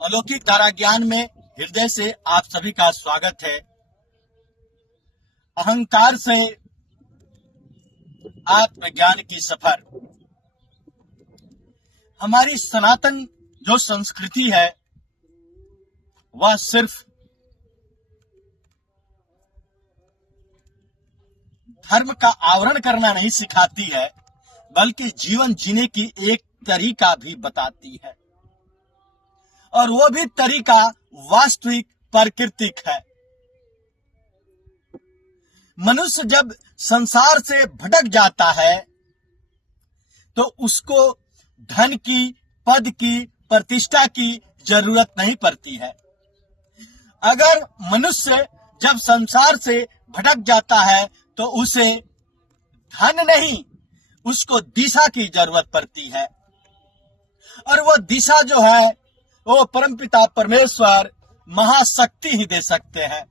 अलौकिक धारा ज्ञान में हृदय से आप सभी का स्वागत है। अहंकार से आत्मज्ञान की सफर। हमारी सनातन जो संस्कृति है वह सिर्फ धर्म का आवरण करना नहीं सिखाती है, बल्कि जीवन जीने की एक तरीका भी बताती है, और वो भी तरीका वास्तविक प्राकृतिक है। मनुष्य जब संसार से भटक जाता है तो उसको धन की, पद की, प्रतिष्ठा की जरूरत नहीं पड़ती है। अगर मनुष्य जब संसार से भटक जाता है तो उसे धन नहीं, उसको दिशा की जरूरत पड़ती है, और वो दिशा जो है वो परमपिता परमेश्वर महाशक्ति ही दे सकते हैं।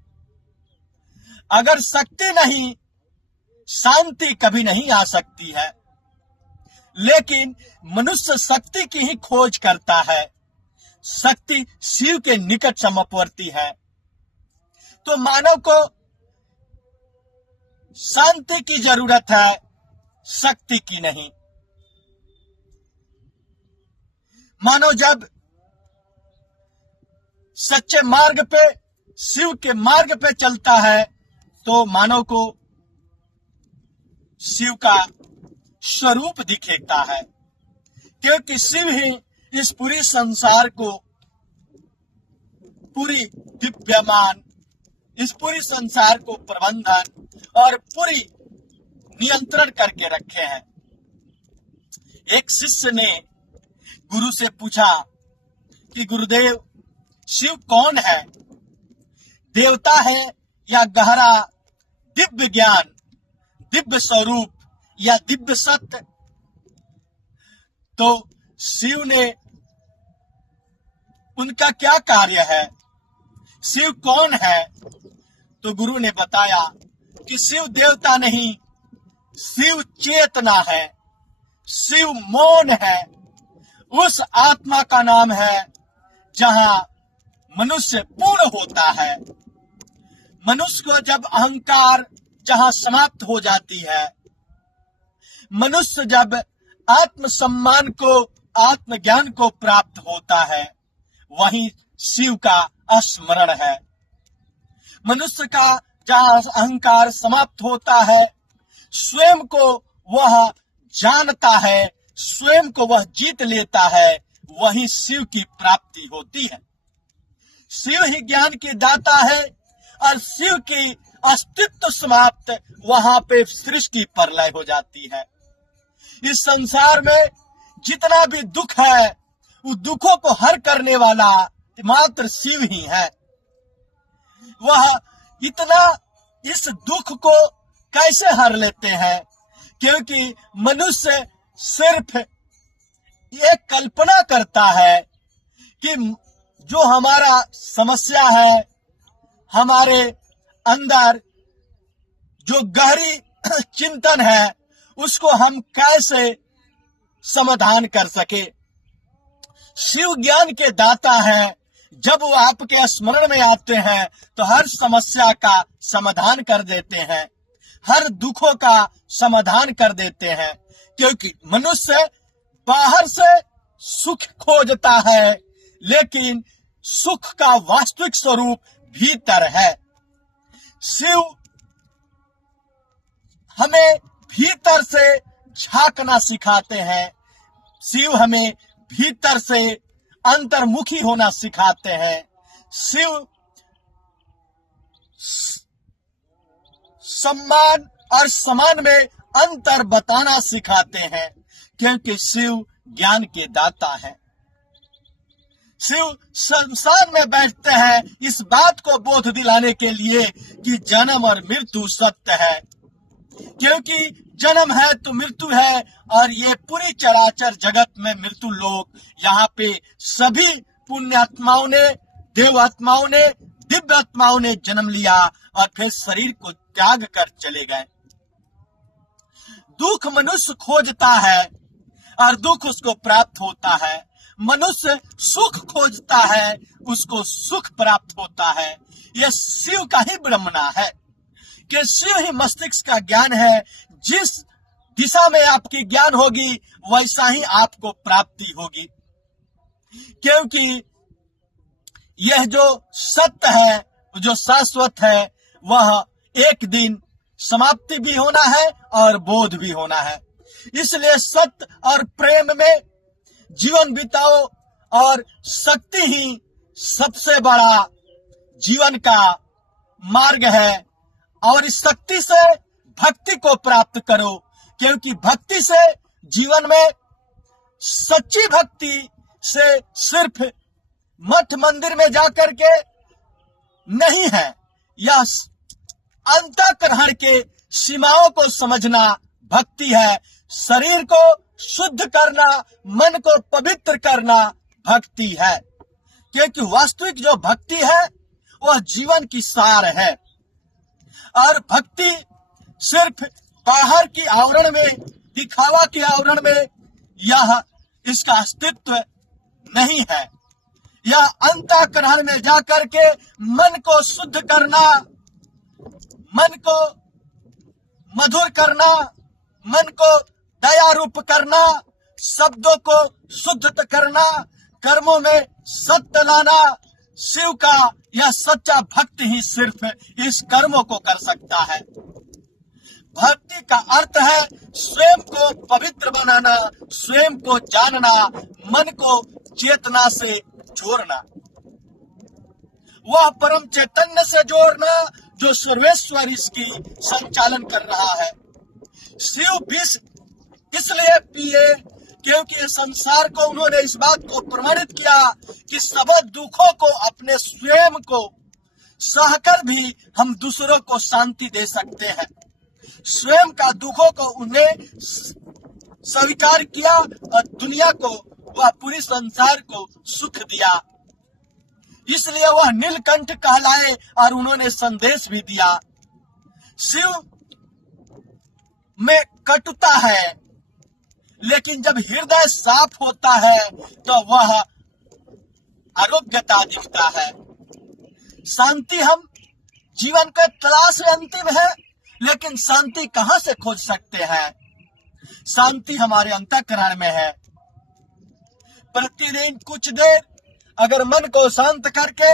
अगर शक्ति नहीं, शांति कभी नहीं आ सकती है। लेकिन मनुष्य शक्ति की ही खोज करता है। शक्ति शिव के निकट समवर्ती है। तो मानव को शांति की जरूरत है, शक्ति की नहीं। मानव जब सच्चे मार्ग पे, शिव के मार्ग पे चलता है तो मानव को शिव का स्वरूप दिखेता है, क्योंकि शिव ही इस पूरी संसार को, पूरी दिव्यमान, इस पूरी संसार को प्रबंधन और पूरी नियंत्रण करके रखे हैं। एक शिष्य ने गुरु से पूछा कि गुरुदेव, शिव कौन है? देवता है या गहरा दिव्य ज्ञान, दिव्य स्वरूप या दिव्य सत्य? तो शिव ने, उनका क्या कार्य है, शिव कौन है? तो गुरु ने बताया कि शिव देवता नहीं, शिव चेतना है, शिव मौन है। उस आत्मा का नाम है जहां मनुष्य पूर्ण होता है। मनुष्य को जब अहंकार जहां समाप्त हो जाती है, मनुष्य जब आत्मसम्मान को, आत्मज्ञान को प्राप्त होता है, वहीं शिव का स्मरण है। मनुष्य का जहां अहंकार समाप्त होता है, स्वयं को वह जानता है, स्वयं को वह जीत लेता है, वहीं शिव की प्राप्ति होती है। शिव ही ज्ञान के दाता है, और शिव की अस्तित्व समाप्त, वहां पे सृष्टि प्रलय हो जाती है। इस संसार में जितना भी दुख है, उस दुखों को हर करने वाला मात्र शिव ही है। वह इतना इस दुख को कैसे हर लेते हैं? क्योंकि मनुष्य सिर्फ ये कल्पना करता है कि जो हमारा समस्या है, हमारे अंदर जो गहरी चिंतन है, उसको हम कैसे समाधान कर सके। शिव ज्ञान के दाता है। जब वो आपके स्मरण में आते हैं तो हर समस्या का समाधान कर देते हैं, हर दुखों का समाधान कर देते हैं। क्योंकि मनुष्य बाहर से सुख खोजता है, लेकिन सुख का वास्तविक स्वरूप भीतर है। शिव हमें भीतर से झांकना सिखाते हैं। शिव हमें भीतर से अंतर्मुखी होना सिखाते हैं। शिव सम्मान और समान में अंतर बताना सिखाते हैं, क्योंकि शिव ज्ञान के दाता है। शिव शमशान में बैठते हैं इस बात को बोध दिलाने के लिए कि जन्म और मृत्यु सत्य है। क्योंकि जन्म है तो मृत्यु है, और ये पूरी चराचर जगत में मृत्यु लोक, यहाँ पे सभी पुण्यात्माओं ने, देवात्माओं ने, दिव्य आत्माओं ने जन्म लिया और फिर शरीर को त्याग कर चले गए। दुख मनुष्य खोजता है और दुख उसको प्राप्त होता है। मनुष्य सुख खोजता है उसको सुख प्राप्त होता है। यह शिव का ही ब्रह्मणा है कि शिव ही मस्तिष्क का ज्ञान है। जिस दिशा में आपकी ज्ञान होगी वैसा ही आपको प्राप्ति होगी, क्योंकि यह जो सत्य है, जो शाश्वत है, वह एक दिन समाप्ति भी होना है और बोध भी होना है। इसलिए सत्य और प्रेम में जीवन बिताओ और शक्ति ही सबसे बड़ा जीवन का मार्ग है। और इस शक्ति से भक्ति को प्राप्त करो, क्योंकि भक्ति से जीवन में सच्ची भक्ति से सिर्फ मठ मंदिर में जाकर के नहीं है, यह अंतःकरण के सीमाओं को समझना भक्ति है। शरीर को शुद्ध करना, मन को पवित्र करना भक्ति है, क्योंकि वास्तविक जो भक्ति है वह जीवन की सार है। और भक्ति सिर्फ बाहर की आवरण में, दिखावा के आवरण में यह इसका अस्तित्व नहीं है। यह अंतःकरण में जाकर के मन को शुद्ध करना, मन को मधुर करना, मन को दया रूप करना, शब्दों को शुद्ध करना, कर्मों में सत्य लाना। शिव का यह सच्चा भक्त ही सिर्फ इस कर्मों को कर सकता है। भक्ति का अर्थ है स्वयं को पवित्र बनाना, स्वयं को जानना, मन को चेतना से जोड़ना, वह परम चैतन्य से जोड़ना जो सर्वेश्वर इसकी संचालन कर रहा है। शिव विष इसलिए पिए क्योंकि संसार को उन्होंने इस बात को प्रमाणित किया कि सब दुखों को अपने स्वयं को सहकर भी हम दूसरों को शांति दे सकते हैं। स्वयं का दुखों को उन्हें स्वीकार किया और दुनिया को, वह पूरी संसार को सुख दिया। इसलिए वह नीलकंठ कहलाए और उन्होंने संदेश भी दिया। शिव में कटुता है, लेकिन जब हृदय साफ होता है तो वह आरोग्यता दिखता है। शांति हम जीवन के तलाश में अंतिम है, लेकिन शांति कहां से खोज सकते हैं? शांति हमारे अंतःकरण में है। प्रतिदिन कुछ देर अगर मन को शांत करके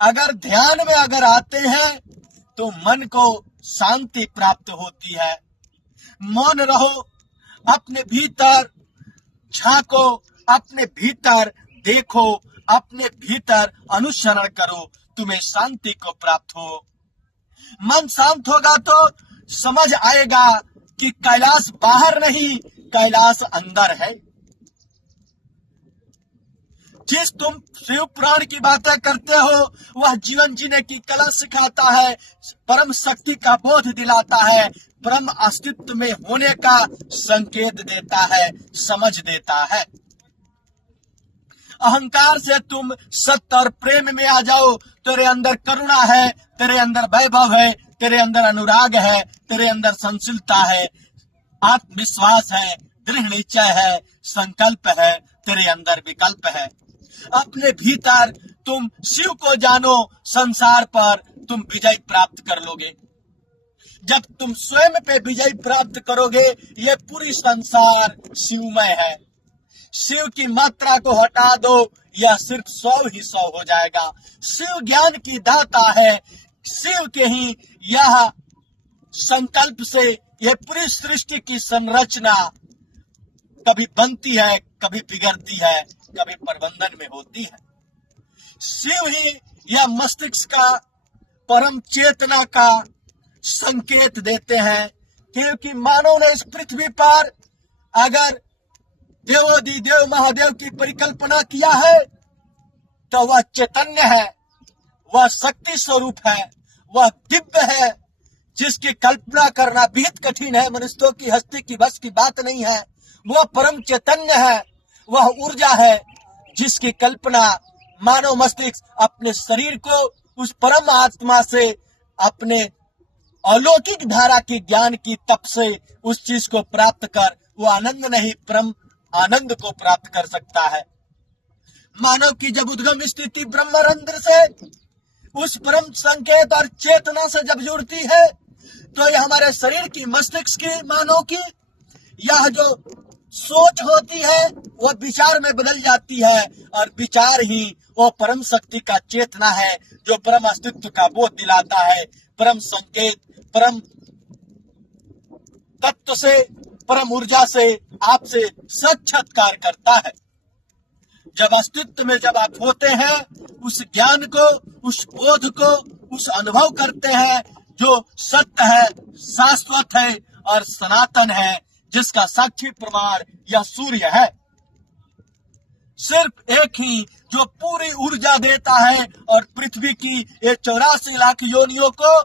अगर ध्यान में अगर आते हैं तो मन को शांति प्राप्त होती है। मौन रहो, अपने भीतर झांको, अपने भीतर देखो, अपने भीतर अनुसरण करो, तुम्हें शांति को प्राप्त हो। मन शांत होगा तो समझ आएगा कि कैलाश बाहर नहीं, कैलाश अंदर है। जिस तुम शिव पुराण की बातें करते हो वह जीवन जीने की कला सिखाता है, परम शक्ति का बोध दिलाता है, परम अस्तित्व में होने का संकेत देता है, समझ देता है। अहंकार से तुम सत्य और प्रेम में आ जाओ। तेरे अंदर करुणा है, तेरे अंदर वैभव है, तेरे अंदर अनुराग है, तेरे अंदर संशीलता है, आत्मविश्वास है, दृढ़ निश्चय है, संकल्प है, तेरे अंदर विकल्प है। अपने भीतर तुम शिव को जानो, संसार पर तुम विजय प्राप्त कर लोगे। जब तुम स्वयं पे विजय प्राप्त करोगे, ये पूरी संसार शिवमय है। शिव की मात्रा को हटा दो, यह सिर्फ 100 ही 100 हो जाएगा। शिव ज्ञान की दाता है। शिव के ही यह संकल्प से यह पूरी सृष्टि की संरचना कभी बनती है, कभी बिगड़ती है, कभी प्रबंधन में होती है। शिव ही यह मस्तिष्क का परम चेतना का संकेत देते हैं, क्योंकि मानव ने इस पृथ्वी पर अगर देवोदिदेव महादेव की परिकल्पना किया है तो वह चैतन्य है, वह शक्ति स्वरूप है, वह दिव्य है, जिसकी कल्पना करना बेहद कठिन है। मनुष्यों की हस्ती की बस की बात नहीं है। वह परम चैतन्य है, वह ऊर्जा है जिसकी कल्पना मानव मस्तिष्क अपने शरीर को उस परम आत्मा से, अपने अलौकिक धारा की ज्ञान की तप से उस चीज को प्राप्त कर वो आनंद नहीं परम आनंद को प्राप्त कर सकता है। मानव की जब उद्गम स्थिति ब्रह्मरंध्र से उस परम संकेत और चेतना से जब जुड़ती है, तो ये हमारे शरीर की, मस्तिष्क की, मानव की यह जो सोच होती है वो विचार में बदल जाती है, और विचार ही वो परम शक्ति का चेतना है जो परम अस्तित्व का बोध दिलाता है, परम संकेत, परम तत्व से, परम ऊर्जा से आपसे साक्षात्कार करता है। जब अस्तित्व में जब आप होते हैं, उस ज्ञान को, उस बोध को, उस अनुभव करते हैं जो सत्य है, शाश्वत है और सनातन है, जिसका साक्षी प्रमाण यह सूर्य है। सिर्फ एक ही जो पूरी ऊर्जा देता है और पृथ्वी की ये 84 लाख योनियों को,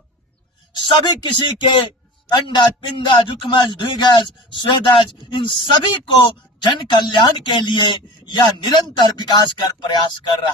सभी किसी के अंडज, पिंडज, जुकमज, द्विगज, स्वेदज, इन सभी को जन कल्याण के लिए यह निरंतर विकास कर प्रयास कर रहा है।